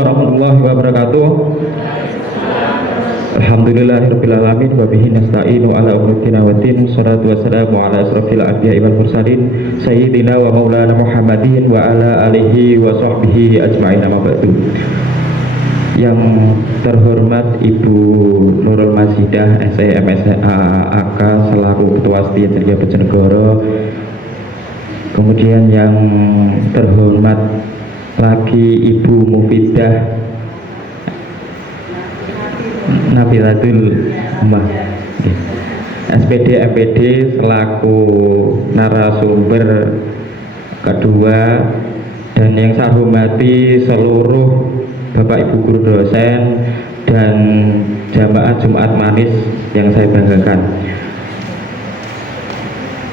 warahmatullahi wabarakatuh. Alhamdulillahirabbil alamin wa bihi nasta'inu ala umuri dina waddin. Shalatu wassalamu ala asrofil anbiya'i wal mursalin sayyidina wa maulana Muhammadin wa ala alihi wa sahbihi ajma'in, amma ba'du. Yang terhormat Ibu Nurul Mazidah SEMSA selaku Ketua Setia Ceria Bojonegoro. Kemudian yang terhormat lagi Ibu Mufidah Nabilatul Ummah SPD MPD selaku narasumber kedua, dan yang saya hormati seluruh Bapak Ibu guru dosen dan jamaah Jumat Manis yang saya banggakan.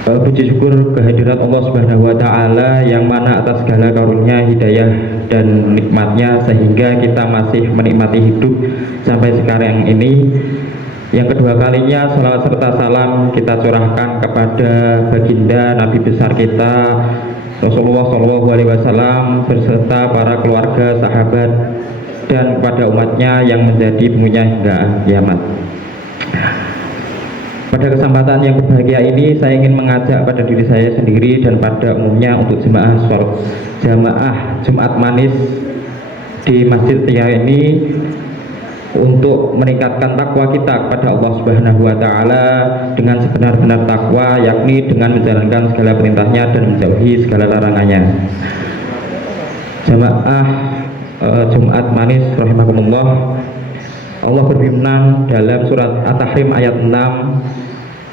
Puji syukur kehadirat Allah Subhanahu wa Ta'ala yang mana atas segala karunia, hidayah dan nikmatnya sehingga kita masih menikmati hidup sampai sekarang ini. Yang kedua kalinya salawat serta salam kita curahkan kepada baginda Nabi besar kita Rasulullah SAW beserta para keluarga, sahabat dan kepada umatnya yang menjadi pengikutnya hingga kiamat. Pada kesempatan yang berbahagia ini, saya ingin mengajak pada diri saya sendiri dan pada umumnya untuk jamaah Jumat Manis di Masjid Tia ini untuk meningkatkan takwa kita kepada Allah Subhanahu wa Ta'ala dengan sebenar-benar takwa, yakni dengan menjalankan segala perintahnya dan menjauhi segala larangannya. Jamaah Jumat Manis rahimakumullah, Allah berfirman dalam surat At-Tahrim ayat 6,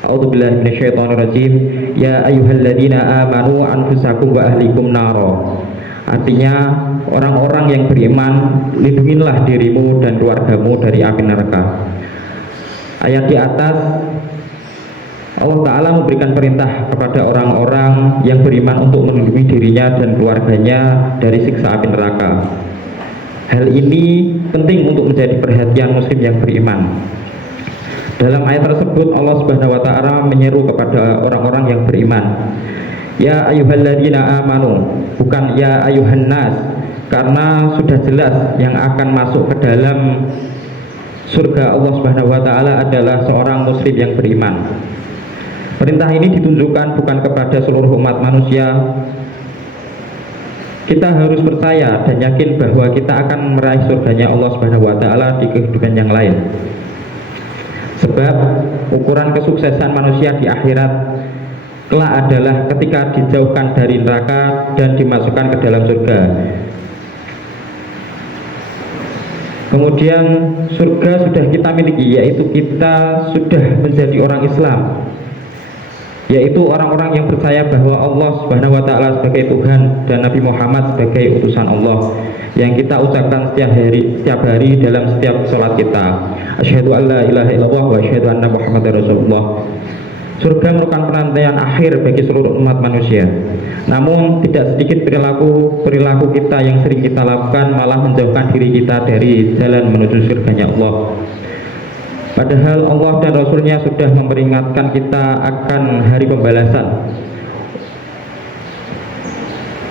A'udzubillahi minasyaitonirrajim, ya ayyuhalladzina amanu anfusakum wa ahlikum naro. Artinya, orang-orang yang beriman, lindungilah dirimu dan keluargamu dari api neraka. Ayat di atas Allah Ta'ala memberikan perintah kepada orang-orang yang beriman untuk melindungi dirinya dan keluarganya dari siksa api neraka. Hal ini penting untuk menjadi perhatian muslim yang beriman. Dalam ayat tersebut Allah Subhanahu wa Ta'ala menyeru kepada orang-orang yang beriman, ya ayyuhalladzina amanu, bukan ya ayyuhan nas, karena sudah jelas yang akan masuk ke dalam surga Allah Subhanahu wa Ta'ala adalah seorang muslim yang beriman. Perintah ini ditunjukkan bukan kepada seluruh umat manusia. Kita harus percaya dan yakin bahwa kita akan meraih surganya Allah Subhanahu wa Ta'ala di kehidupan yang lain. Sebab ukuran kesuksesan manusia di akhirat kelak adalah ketika dijauhkan dari neraka dan dimasukkan ke dalam surga. Kemudian surga sudah kita miliki, yaitu kita sudah menjadi orang Islam, yaitu orang-orang yang percaya bahwa Allah Subhanahu wa Ta'ala sebagai Tuhan dan Nabi Muhammad sebagai utusan Allah, yang kita ucapkan setiap hari dalam setiap sholat kita. Asyhadu an la ilaha illallah wa asyhadu anna Muhammadar Rasulullah. Surga merupakan penantian akhir bagi seluruh umat manusia. Namun tidak sedikit perilaku kita yang sering kita lakukan malah menjauhkan diri kita dari jalan menuju surganya Allah. Padahal Allah dan Rasulnya sudah memperingatkan kita akan hari pembalasan.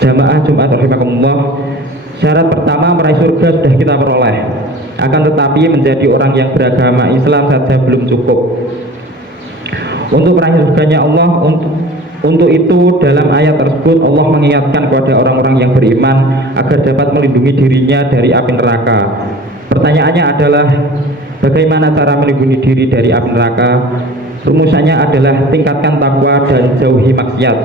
Jamaah Jumat rahimakumullah, syarat pertama meraih surga sudah kita peroleh. Akan tetapi menjadi orang yang beragama Islam saja belum cukup. Untuk meraih surganya Allah, untuk itu dalam ayat tersebut Allah mengingatkan kepada orang-orang yang beriman agar dapat melindungi dirinya dari api neraka. Pertanyaannya adalah, bagaimana cara melindungi diri dari api neraka? Rumusannya adalah tingkatkan takwa dan jauhi maksiat.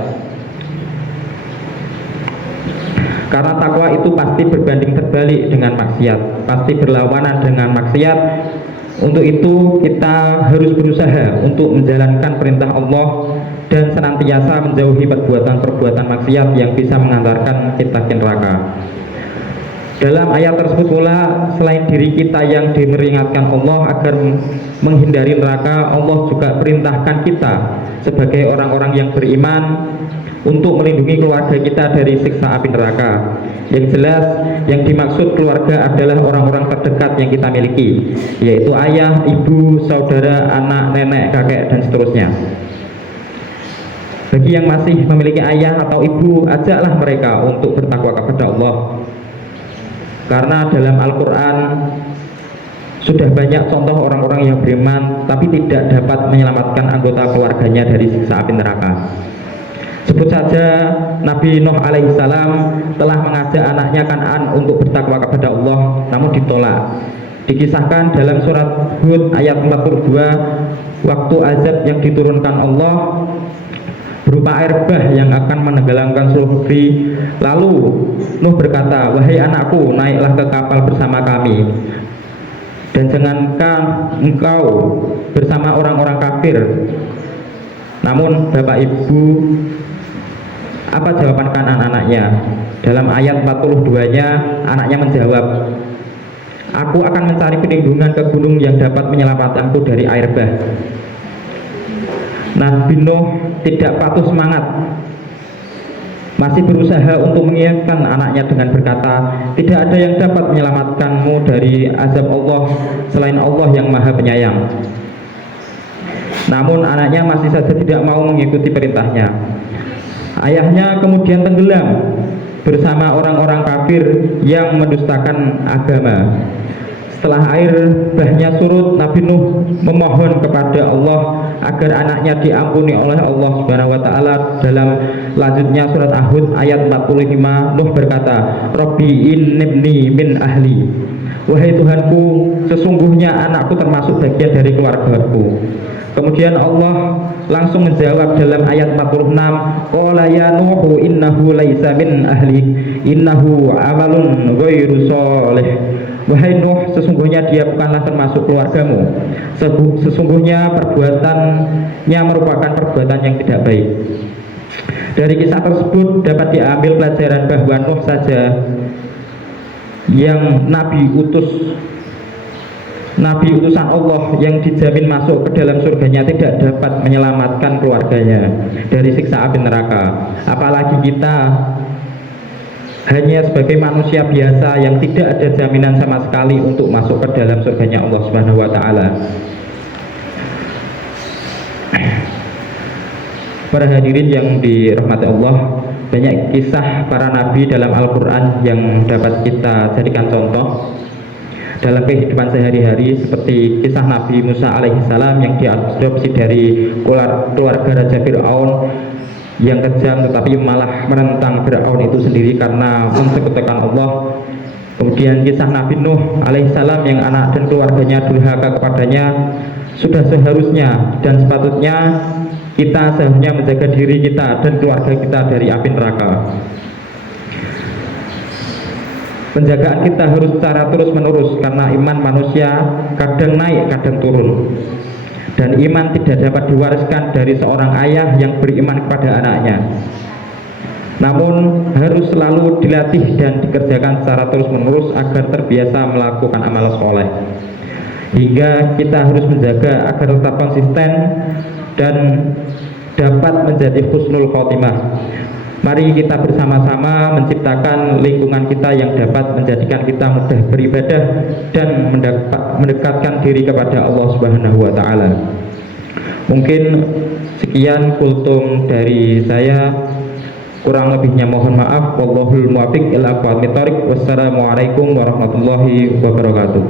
Karena takwa itu pasti berbanding terbalik dengan maksiat, pasti berlawanan dengan maksiat. Untuk itu kita harus berusaha untuk menjalankan perintah Allah dan senantiasa menjauhi perbuatan-perbuatan maksiat yang bisa mengantarkan kita ke neraka. Dalam ayat tersebut pula, selain diri kita yang diperingatkan Allah agar menghindari neraka, Allah juga perintahkan kita sebagai orang-orang yang beriman untuk melindungi keluarga kita dari siksa api neraka. Yang jelas, yang dimaksud keluarga adalah orang-orang terdekat yang kita miliki, yaitu ayah, ibu, saudara, anak, nenek, kakek, dan seterusnya. Bagi yang masih memiliki ayah atau ibu, ajaklah mereka untuk bertakwa kepada Allah. Karena dalam Al-Quran sudah banyak contoh orang-orang yang beriman tapi tidak dapat menyelamatkan anggota keluarganya dari siksa api neraka. Sebut saja Nabi Nuh alaihissalam telah mengajak anaknya Kan'an untuk bertakwa kepada Allah, namun ditolak. Dikisahkan dalam surat Hud ayat 42, waktu azab yang diturunkan Allah berupa air bah yang akan menenggelamkan seluruh negeri. Lalu Nuh berkata, wahai anakku, naiklah ke kapal bersama kami, dan jangankan engkau bersama orang-orang kafir. Namun Bapak Ibu, apa jawaban Kan'an anaknya? Dalam ayat 42-nya anaknya menjawab, aku akan mencari perlindungan ke gunung yang dapat menyelamatkanku dari air bah. Nabi Nuh tidak patut semangat, masih berusaha untuk mengingatkan anaknya dengan berkata, tidak ada yang dapat menyelamatkanmu dari azab Allah selain Allah yang Maha Penyayang. Namun anaknya masih saja tidak mau mengikuti perintahnya. Ayahnya kemudian tenggelam bersama orang-orang kafir yang mendustakan agama. Setelah air bahnya surut, Nabi Nuh memohon kepada Allah agar anaknya diampuni oleh Allah Subhanahu wa taala. Dalam lanjutnya surat Hud ayat 45, Nuh berkata, Rabbi innibni min ahli. Wahai Tuhanku, sesungguhnya anakku termasuk bagian dari keluargaku. Kemudian Allah langsung menjawab dalam ayat 46, qala ya Nuhu innahu laisa min ahli innahu amalun ghairu sholih. Wahai Nuh, sesungguhnya dia bukanlah termasuk keluargamu. Sesungguhnya perbuatannya merupakan perbuatan yang tidak baik. Dari kisah tersebut dapat diambil pelajaran bahwa Nuh saja yang Nabi utusan Allah yang dijamin masuk ke dalam surganya tidak dapat menyelamatkan keluarganya dari siksa api neraka. Apalagi kita hanya sebagai manusia biasa yang tidak ada jaminan sama sekali untuk masuk ke dalam surganya Allah Subhanahu wa taala. Para hadirin yang dirahmati Allah, banyak kisah para nabi dalam Al-Quran yang dapat kita jadikan contoh dalam kehidupan sehari-hari, seperti kisah Nabi Musa alaihissalam yang diadopsi dari keluarga Raja Fir'aun yang kejam tetapi malah menentang Fir'aun itu sendiri karena mensekutukan Allah. Kemudian kisah Nabi Nuh alaihissalam yang anak dan keluarganya durhaka kepadanya. Sudah seharusnya dan sepatutnya kita seharusnya menjaga diri kita dan keluarga kita dari api neraka. Penjagaan kita harus secara terus-menerus karena iman manusia kadang naik, kadang turun. Dan iman tidak dapat diwariskan dari seorang ayah yang beriman kepada anaknya. Namun harus selalu dilatih dan dikerjakan secara terus-menerus agar terbiasa melakukan amal soleh. Hingga kita harus menjaga agar tetap konsisten dan dapat menjadi husnul khotimah. Mari kita bersama-sama menciptakan lingkungan kita yang dapat menjadikan kita mudah beribadah dan mendekatkan diri kepada Allah Subhanahu wa taala. Mungkin sekian kultum dari saya, kurang lebihnya mohon maaf. Wallahul muwaffiq ila aqwamit thoriq. Wassalamualaikum warahmatullahi wabarakatuh.